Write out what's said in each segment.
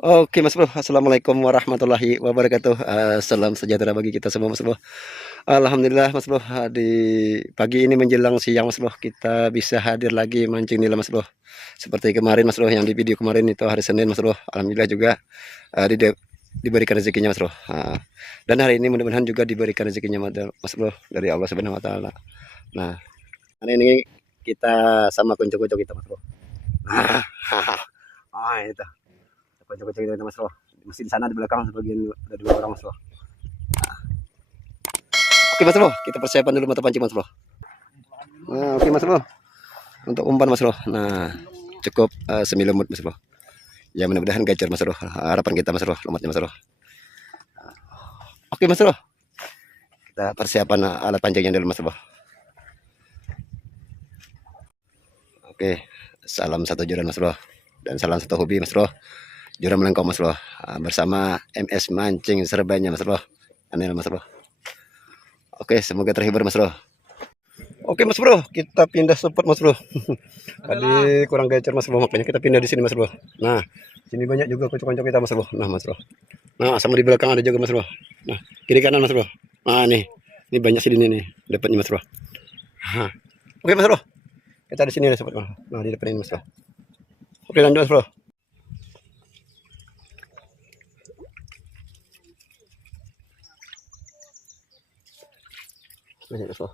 Oke Mas Bro, Assalamualaikum warahmatullahi wabarakatuh. Salam sejahtera bagi kita semua Mas Bro. Alhamdulillah Mas Bro, di pagi ini menjelang siang Mas Bro, kita bisa hadir lagi mancing nila Mas Bro. Seperti kemarin Mas Bro, yang di video kemarin itu hari Senin Mas Bro. Alhamdulillah juga diberikan rezekinya Mas Bro. Dan hari ini mudah-mudahan juga diberikan rezekinya Mas Bro dari Allah Subhanahu Wa Taala. Nah, hari ini kita sama kunci-kunci kita Mas Bro. Itu kunci-kunci kita Mas Bro. Masih di sana di belakang sebagian ada dua orang Mas Bro. Oke Mas Bro, kita persiapan dulu mata pancing Mas Bro. Nah, oke Mas Bro, untuk umpan Mas Bro. Nah, cukup semilumut Mas Bro. Ya mudah-mudahan gacor Mas Bro. Harapan kita Mas Bro, lumatnya Mas Bro. Oke Mas Bro, kita persiapan alat pancingnya dulu Mas Bro. Oke, salam satu joran Mas Bro. Dan salam satu hobi Mas Bro. Joran melengkung Mas Bro. Bersama MS Mancing Serbanya Mas Bro. Anil Mas Bro. Oke, semoga terhibur Mas Bro. Oke Mas Bro, kita pindah spot Mas Bro. Tadi kurang gacor Mas Bro, makanya kita pindah di sini Mas Bro. Nah, sini banyak juga kocok-kocok kita Mas Bro. Nah Mas Bro. Nah, sama di belakang ada juga Mas Bro. Nah, kiri kanan Mas Bro. Nah, nih. Ini banyak sini nih, dapatnya Mas Bro. Nah. Oke Mas Bro. Kita di sini ada spot Mas. Nah, di depan ini Mas Bro. Oke, lanjut Mas Bro. Lanjut Mas Bro.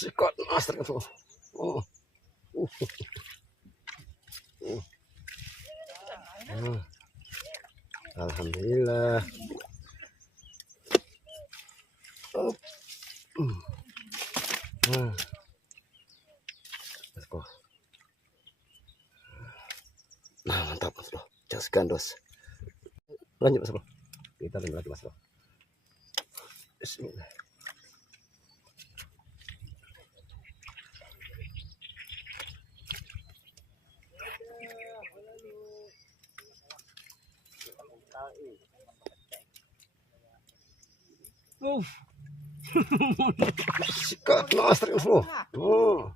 Sikat master Mas Bro. Oh. Alhamdulillah. Oh. Let's go. Nah, mantap Mas Bro. Jas gandos. Lanjut Mas Bro. Kita lanjut lagi Mas Bro. Bismillah. Sikat master Mas Bro. Oh.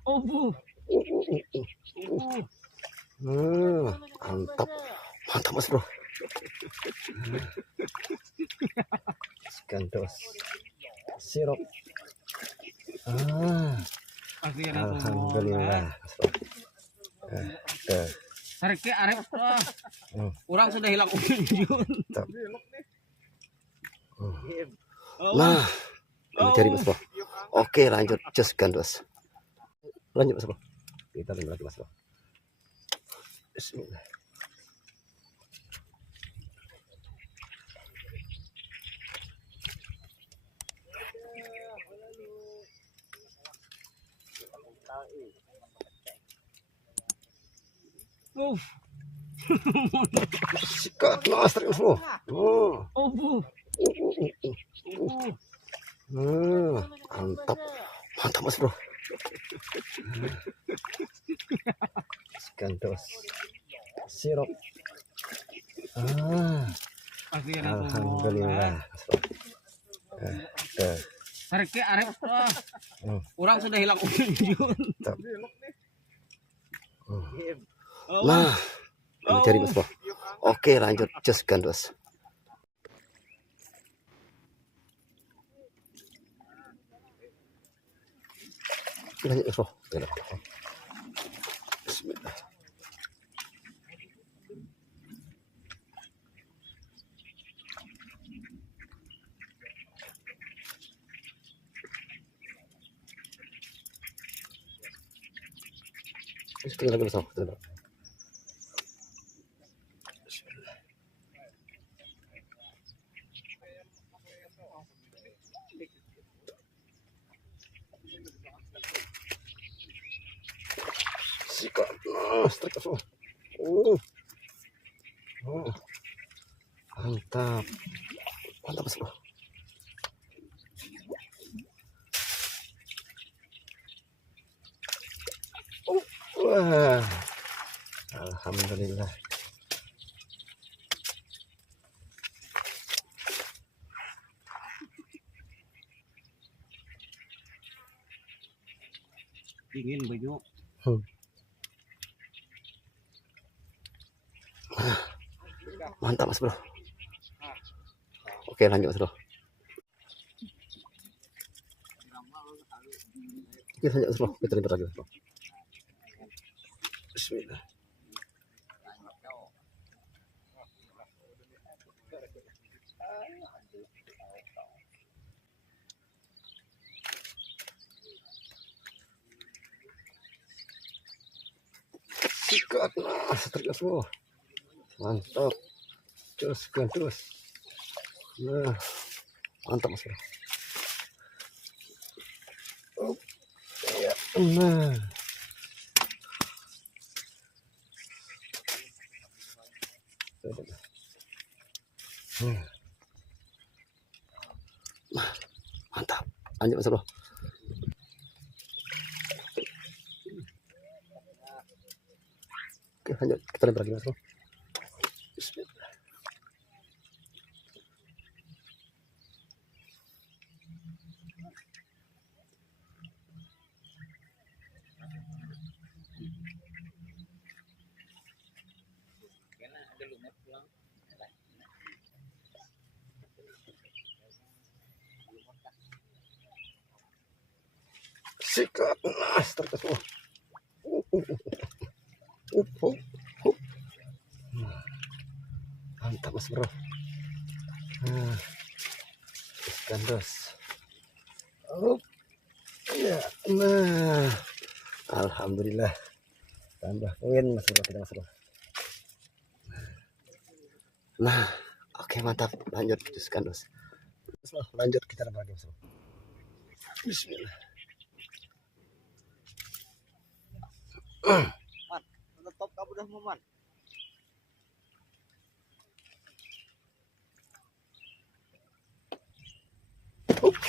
Mantap. Mantap Mas Bro. Gandos. Sirup. Alhamdulillah Mas Bro. Tarik ke arep. Orang sudah hilang ujung. Nah, cari Mas Bro. Oke, lanjut just gandos. Lanjut Mas Bro. Kita lanjut lagi Mas Bro. Bismillah. Sikat master Mas Bro. Mantap. Mantap Mas Bro. Gandos. Sirup. Alhamdulillah Mas Bro. Tarik ke arep. Orang sudah hilang ujung. Nah, cari Mas Bro. Oke, lanjut just gandos. Lanjut Mas Bro. Bismillah. Tinggal lagi Mas Bro. Strike Mas Bro. Uh, uh, mantap. Mantap Mas Bro. Wah, alhamdulillah. Dingin baju. Mantap Mas Bro. Oke, lanjut Mas Bro. Oke, lanjut Mas Bro. Kita lipat lagi Mas Bro. Bismillah. Sikat, nah, strike Mas Bro. Mantap. Terus. Nah, mantap Mas Bro. Oh, ya. Nah. Nah, mantap. Lanjut Mas Bro. Oke, lanjut. Kita lempar lagi Mas Bro. Bismillah. Sikat, nah, strike Mas Bro. Mantap Mas Bro. Nah, kandos. Oh, ya, nah, alhamdulillah. Tambah poin Mas Bro, kita Mas Bro. Nah, oke mantap. Lanjut jus kandos. Mas Bro, lanjut kita lagi Mas Bro. Bismillah. Man, tetap kamu udah mau man.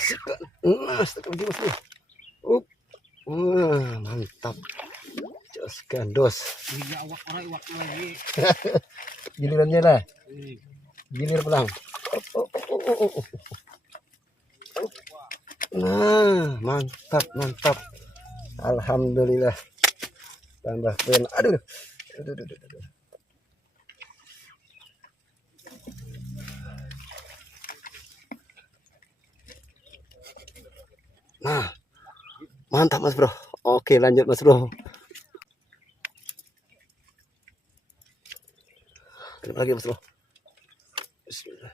Sikat. Nah, sikat lagi Mas Bro. Wah, mantap. Jos gandos. Iya awak orang iwak lagi. Gilirannya lah. Gilir pulang. Nah, mantap. Alhamdulillah. Tambah poin. Aduh. Nah, mantap Mas Bro. Oke, lanjut Mas Bro. Terima lagi Mas Bro. Bismillah.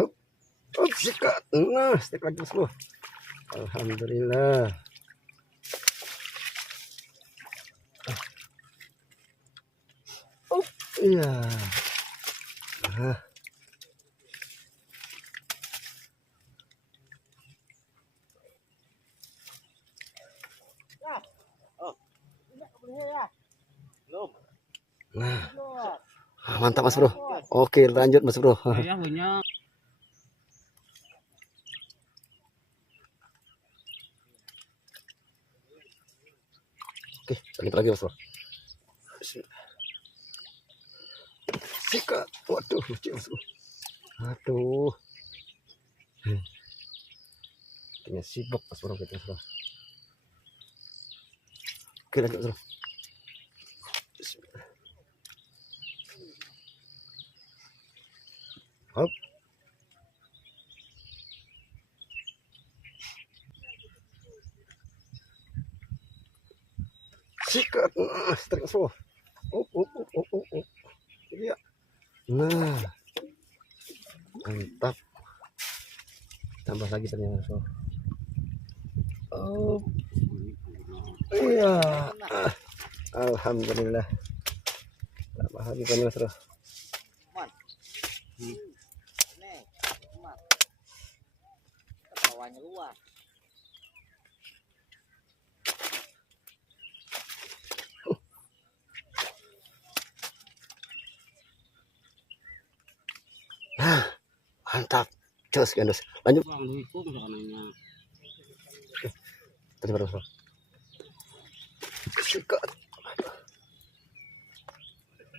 Hop. Sikat. Nah, stek lagi Mas Bro. Alhamdulillah. Iya. Nah. Nah, mantap Mas Bro. Oke, lanjut Mas Bro. Saya punya. Oke, lanjut lagi Mas Bro. Sikat. Waduh, lucu Mas Bro. Aduh. Ini sibuk Mas Bro gitu Mas Bro. Oke, lanjut Mas Bro. Hop. Sikat. Nah, strike Mas Bro. Iya. Nah, mantap. Tambah lagi ternyata Mas Bro. Oh, iya. Alhamdulillah. Tambah lagi kan Mas Bro. sawahnya luas. Nah, mantap. Jos gandus. Lanjut. Bang Duikung soalnya. Tadi baru bro. Sikat.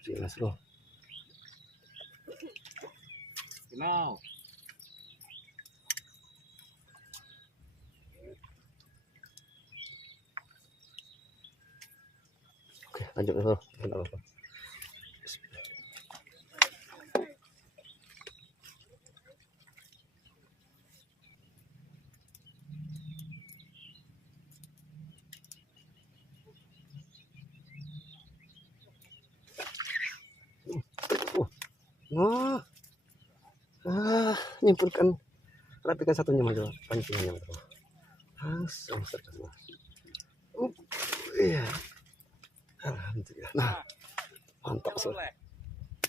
Jelas bro. Kenal. Oke, lanjut bro. Bentar, bro. Nah, nyimpulkan, rapikan satunya mas bro, pancingannya mas bro. Langsung serta semua. Iya, alhamdulillah. Nah, mantap mas bro.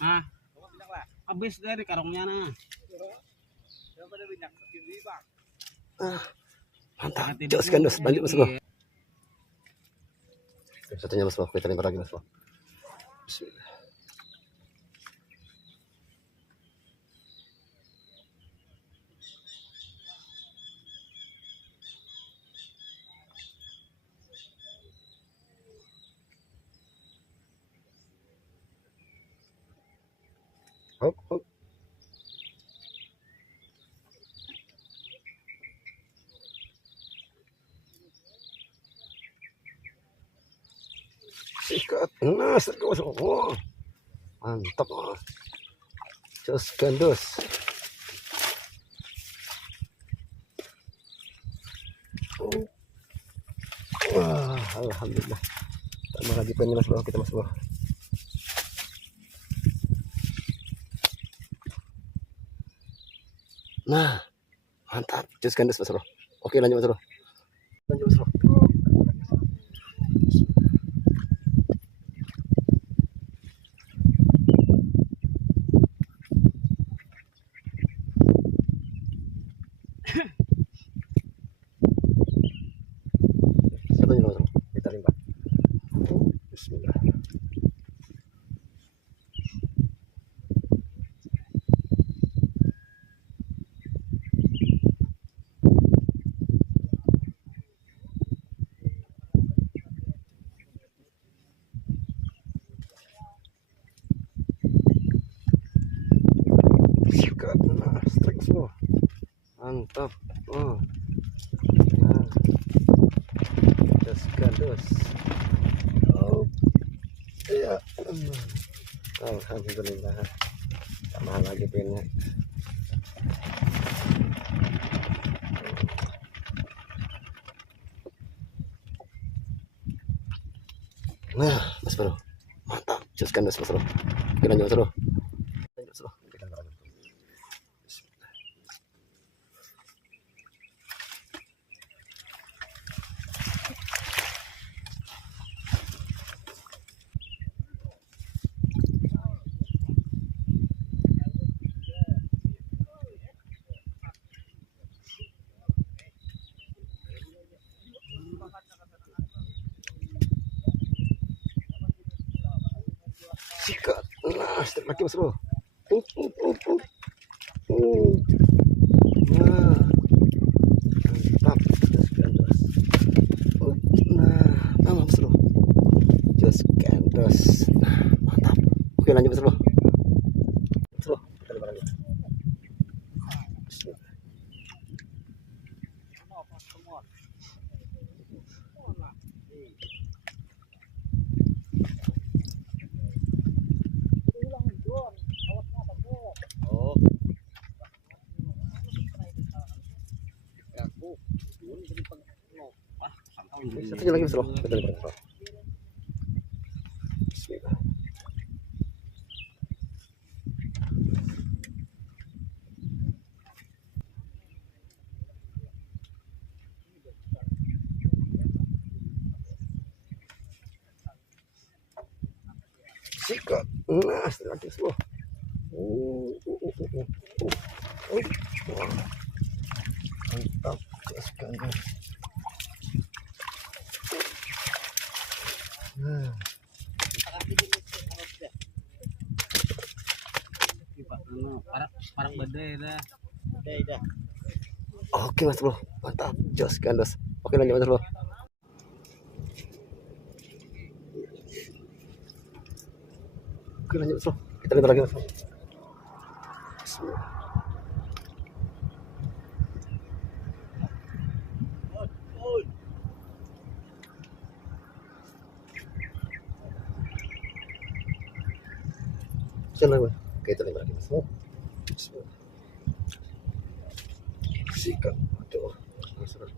Nah, habis dari karungnya nah. Mantap. Jos gandus. Lanjut mas bro. Satunya mas bro, kita lempar lagi mas bro. Bismillah. Hop, hop. Sikat. Nah, serga mas bro. Oh, mantap mas. Jos gandus. Wah, alhamdulillah. Tambah lagi pennya mas bro, kita mas bro. Nah, mantap. Jos gandus mas bro. Oke, lanjut mas bro. Lanjut mas bro. Satunya mas bro. Kita limpah. Bismillah. Sikat. Nah, strike semua. Mantap. Oh. Nah, jos gandus. Oh, iya. Alhamdulillah. Tambah lagi pinnya. Nah, mas bro. Mantap. Jos gandus mas bro. Oke, lanjut mas bro. Lanjut mas bro. Kita lanjut. Bismillah. Sikat. Nah, strike lagi mas bro. Up. Nah, mantap. Jos gandus. Nah, mas bro. Jos gandus. Nah, mantap. Oke, lanjut mas bro. Mas bro, kita lempar lagi. Bismillah. Oh. Satunya lagi mas bro. Kita lempar mas bro. Bismillah. Sikat. Nah, strike lagi mas bro. Wah. Mantap. Gaskan, Bos. Nah, Parang badai dah. oke Mas Bro, mantap. Jos gandos. Oke lanjut Mas Bro. Oke lanjut Mas Bro. Kita lihat lagi Mas Bro. Bismillah. Jalan Mas. Oke kita lihat lagi Mas Bro. Bismillah. Sikat. Aduh. Mas Bro.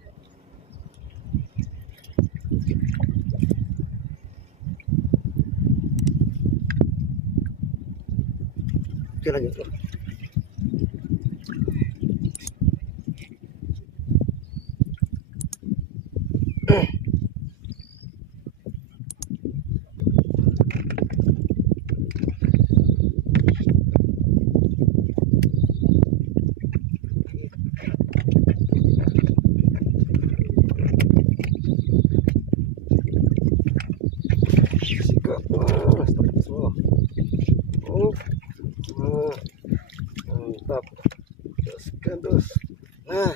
Oke lanjut Bro. Sikat. Mas Bro. Oh. Mantap. Jos gandos. Nah,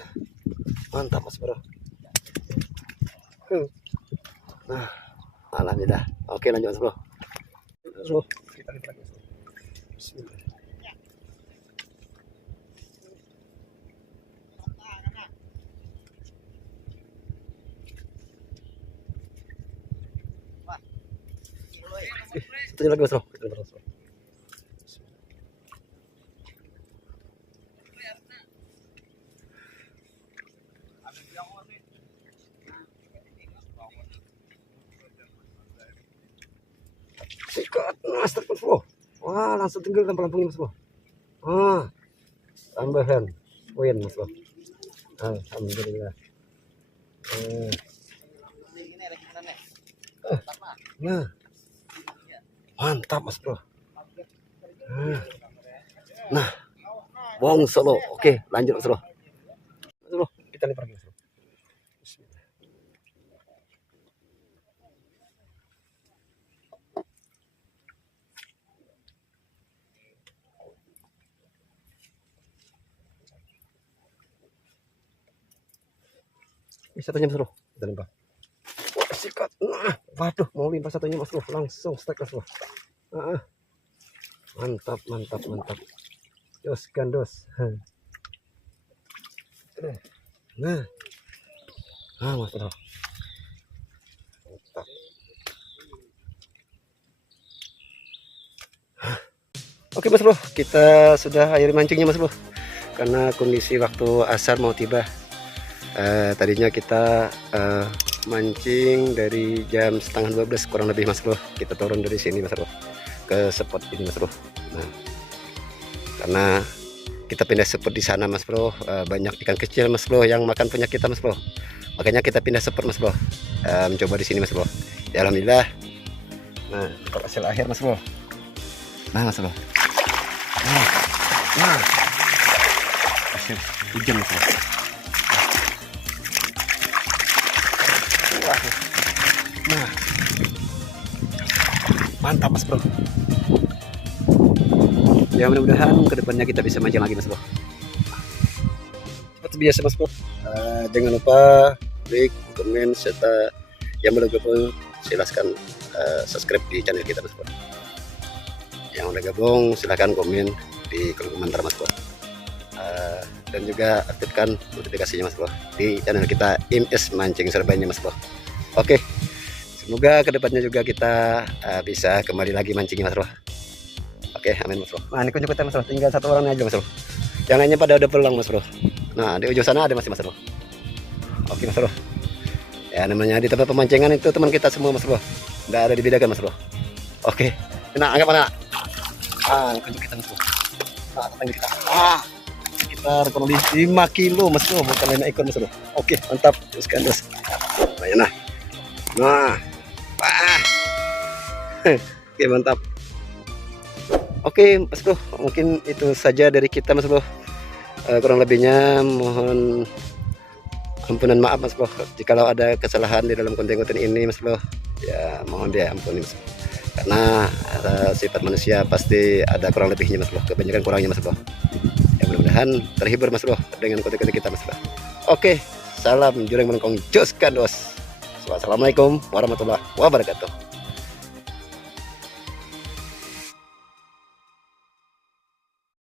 mantap Mas Bro. Nah, alhamdulillah. Oke lanjut Mas Bro. Mas Bro, kita lihat lagi Mas Bro. Bismillah. Satunya lagi Mas Bro. Kita lihat Mas Bro. Sikat, Mas Bro. Wah, langsung tinggal lampung-lampungnya Mas Bro. Tambahan poin Mas Bro. Alhamdulillah. Nah, mantap Mas Bro. Nah, bong solo. Oke, lanjut Mas Bro. Mas Bro, kita lihat lagi Mas Bro. Bismillah. Satunya Mas Bro. Kita limpah. Wah, sikat. Nah, waduh, mau limpah satunya Mas Bro. Langsung strike Mas Bro. Mantap, mantap, mantap. Jos gandos. Nah, Mas Bro. Mantap. Oke Mas Bro, kita sudah akhiri mancingnya Mas Bro. Karena kondisi waktu asar mau tiba. Tadinya kita mancing dari jam setengah 12 kurang lebih Mas Bro. Kita turun dari sini Mas Bro ke spot ini Mas Bro. Nah, karena kita pindah spot di sana Mas Bro, banyak ikan kecil Mas Bro yang makan punya kita Mas Bro. Makanya kita pindah spot Mas Bro, mencoba di sini Mas Bro. Ya alhamdulillah. Nah, dapat hasil akhir Mas Bro. Nah Mas Bro. Nah. Hasil hujan Mas Bro. Nah, mantap Mas Bro. Ya mudah-mudahan kedepannya kita bisa mancing lagi Mas Bro. Seperti biasa Mas Bro, jangan lupa like, komen, serta yang belum gabung silahkan subscribe di channel kita Mas Bro. Yang udah gabung silahkan komen di kolom komentar Mas Bro. Dan juga aktifkan notifikasinya Mas Bro di channel kita MS Mancing Serbanya Mas Bro. Oke, semoga kedepannya juga kita bisa kembali lagi mancing Mas Bro. Oke, amin Mas Bro. Nah ini kunci kita Mas Bro, tinggal satu orang aja Mas Bro. Yang lainnya pada udah pulang Mas Bro. Nah di ujung sana ada masih Mas Bro. Oke Mas Bro. Ya namanya di tempat pemancingan itu teman kita semua Mas Bro. Nggak ada dibedakan Mas Bro. Oke, nah anggap mana? Ini kunci kita Mas Bro. Nah tetangga kita. Sekitar kurang lebih 5 kilo Mas Bro, bukan 5 ekor Mas Bro. Oke, mantap. Terus gandos. Nah. Wah. Oke, mantap. Oke, Mas Bro, mungkin itu saja dari kita Mas Bro. Kurang lebihnya mohon ampunan maaf Mas Bro jikalau ada kesalahan di dalam konten-konten ini Mas Bro. Ya mohon dia ampuni Mas Bro. Karena sifat manusia pasti ada kurang lebihnya Mas Bro, kebanyakan kurangnya Mas Bro. Ya mudah-mudahan terhibur Mas Bro dengan konten-konten kita Mas Bro. Oke, salam jurang melengkung jos kandos. Wassalamualaikum warahmatullahi wabarakatuh.